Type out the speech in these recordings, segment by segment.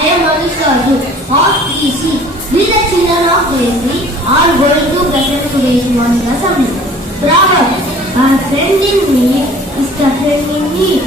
I am Alisha of EC. We the children of EC are going to present today's morning assembly. Proverb: a friend in need is the friend in need.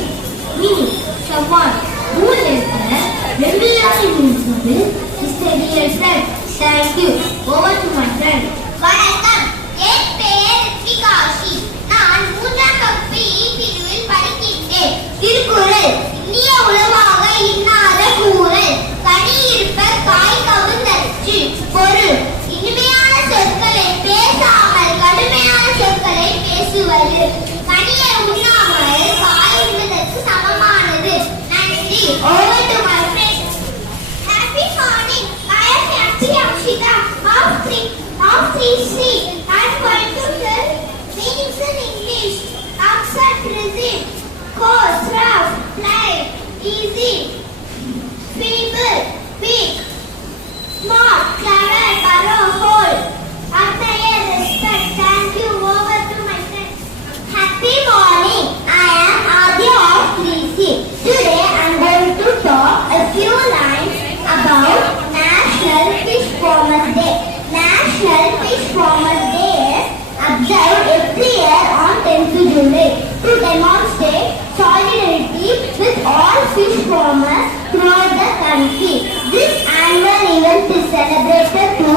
Meaning, someone who is there when we are in trouble is the real friend. Thank you. Over to my friend. வணக்கம். என் பெயர் ரித்திகாஷி. நான் 3ஆம் வகுப்பு பிரிவில் படிக்கின்றேன். திருக்குறள்: இனிய உளவாக இன்னாத கூறல், கனி இருப்ப காய் கவுந்தற்று. பொருள்: இனிமையான சொற்களை பேசாமல் கடுமையான சொற்களை பேசுவது கனியை உண்ணாமல் காய் உண்பதற்கு சமமானது. நன்றி. Over to my friend. Happy morning. I am Akshita of 3C. I am going to tell meanings in English. Upset, receive, coarse, rough, light, easy, feeble, weak, smart, clever, borrow, hold, admire, respect. Thank you. Over to my friend. Happy morning. I am Adya of 3C. Today I am going to talk a few lines about National Fish Farmers Day. National Fish Farmers Day is observed every year on 10th July to demonstrate solidarity with all fish farmers throughout the country. This annual event is celebrated to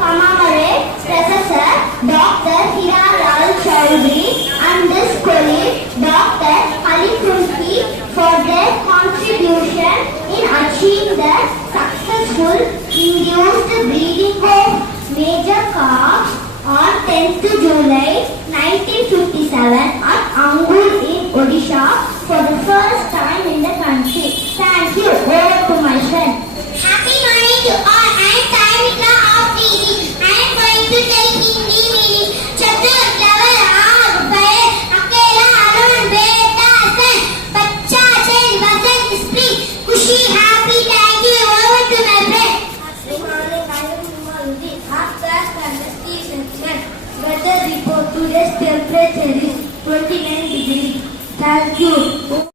commemorate Professor Dr. Hiralal Chowdhury and his colleague Dr. Ali Khunti for their contribution in achieving the successful induced breeding of major carp on 10th July 1957 at Angul in Odisha for the first time in the country. Thank you. Over to my friend. Happy morning to all. I am Tarika of 3D. I am going to tell Hindi meaning. Chatur, clever, aag, fire, akela, alone, beta, sun, bacha, change, wasn't, spring, kushi, happy. Thank you. Over to my friend. Happy morning. I am Himanshu. Our class chemistry section. Weather report: today's temperature is 29 degrees. Thank you.